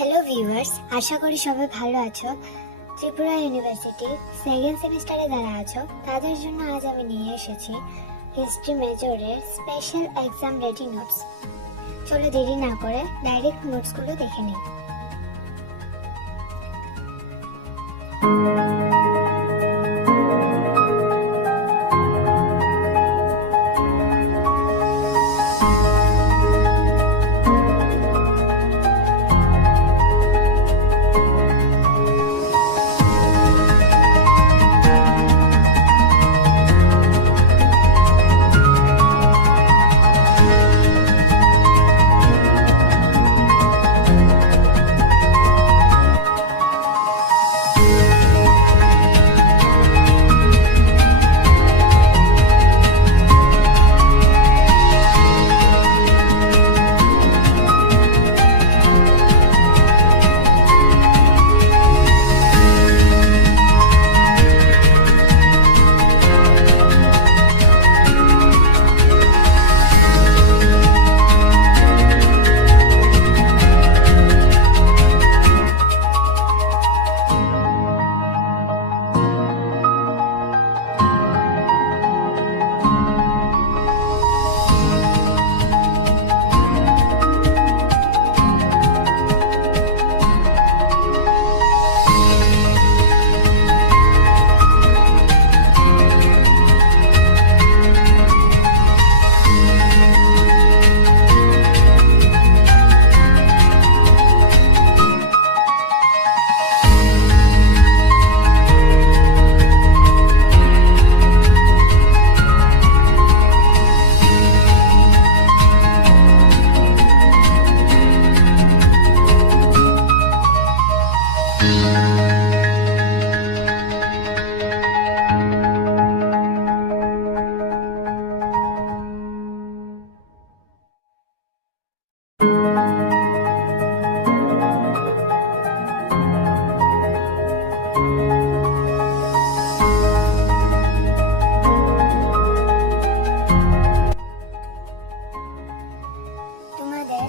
Hello viewers, আশা করি সবাই ভালো আছো। ত্রিপুরা ইউনিভার্সিটির সেকেন্ড সেমিস্টারে যারা আছো তাদের জন্য আজ আমি নিয়ে এসেছি হিস্ট্রি মেজরের স্পেশাল এক্সাম রেডি নোটস। চলো দেরি না করে ডাইরেক্ট নোটসগুলো দেখে নিই।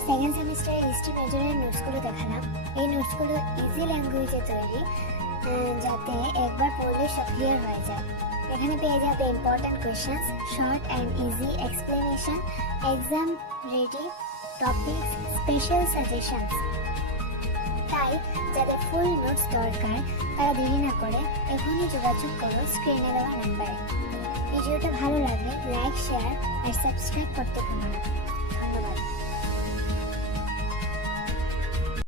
সেকেন্ড সেমিস্টারের হিস্ট্রি মেজরের নোটসগুলো দেখালাম। এই নোটসগুলো ইজি ল্যাঙ্গুয়েজে তৈরি, যাতে একবার পড়লে সব ক্লিয়ার হয়ে যায়। এখানে পেয়ে যাবে important questions, short and easy explanation, exam ready topics, special suggestions. তাই যাদের ফুল নোটস দরকার তারা দেরি না করে এখনই যোগাযোগ করো স্ক্রিনে দেওয়া নাম্বারে। ভিডিওটা ভালো লাগলে লাইক, শেয়ার আর সাবস্ক্রাইব করতে ভুলো না।